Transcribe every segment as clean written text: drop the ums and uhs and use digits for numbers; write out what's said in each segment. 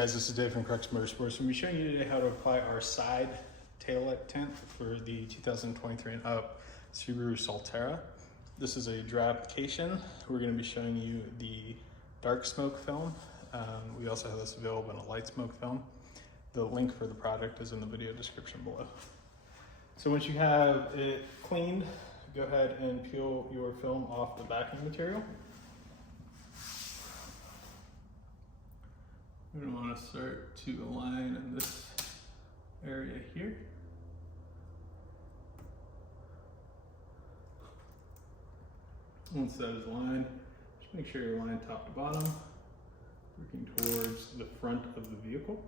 Guys, this is Dave from Crux Moto. I'm going to be showing you today how to apply our side taillight tint for the 2023 and up Subaru Solterra. This is a dry application. We're going to be showing you the dark smoke film. We also have this available in a light smoke film. The link for the product is in the video description below. So once you have it cleaned, go ahead and peel your film off the backing material. We're going to want to start to align in this area here. Once that is aligned, just make sure you're aligned top to bottom, working towards the front of the vehicle.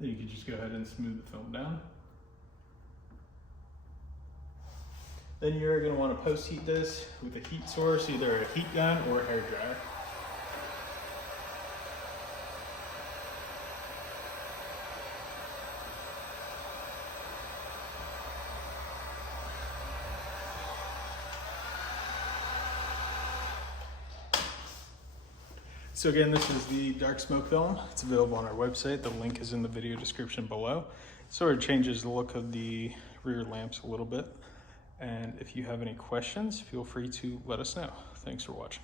Then you can just go ahead and smooth the film down. Then you're going to want to post heat this with a heat source, either a heat gun or a hair dryer. So again, this is the dark smoke film. It's available on our website. The link is in the video description below. Sort of changes the look of the rear lamps a little bit. And if you have any questions, feel free to let us know. Thanks for watching.